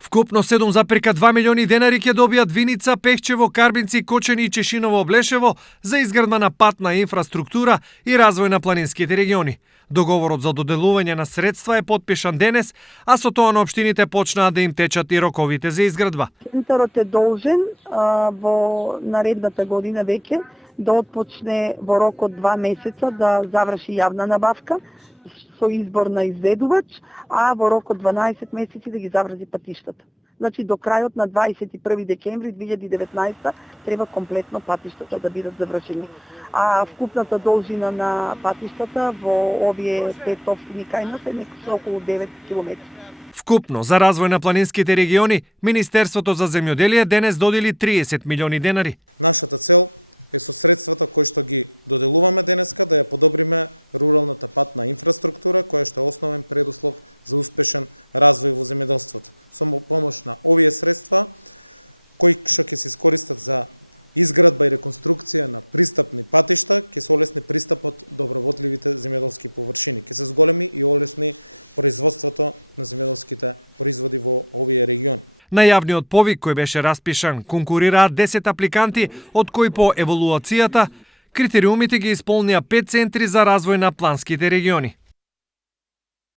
Вкупно 7,2 милиони денари ќе добијат Виница, Пехчево, Карбинци, Кочени и Чешиново Облешево за изградба на патна инфраструктура и развој на планинските региони. Договорот за доделување на средства е подпишан денес, а со тоа на општините почнаа да им течат и роковите за изградба. Центарот е должен во наредната година веќе да отпочне во рок од 2 месеца да заврши јавна набавка со избор на изведувач, а во рок од 12 месеци да ги заврши патиштата. Значи до крајот на 21 декември 2019 треба комплетно патиштата да бидат завршени. А вкупната должина на патиштата во овие 5 општини кај нас е некој околу 9 км. Вкупно за развој на планинските региони, Министерството за земјоделие денес додели 30 милиони денари. На јавниот повик кој беше распишан, конкурираат 10 апликанти, од кои по еволуацијата критериумите ги исполнија 5 центри за развој на планските региони.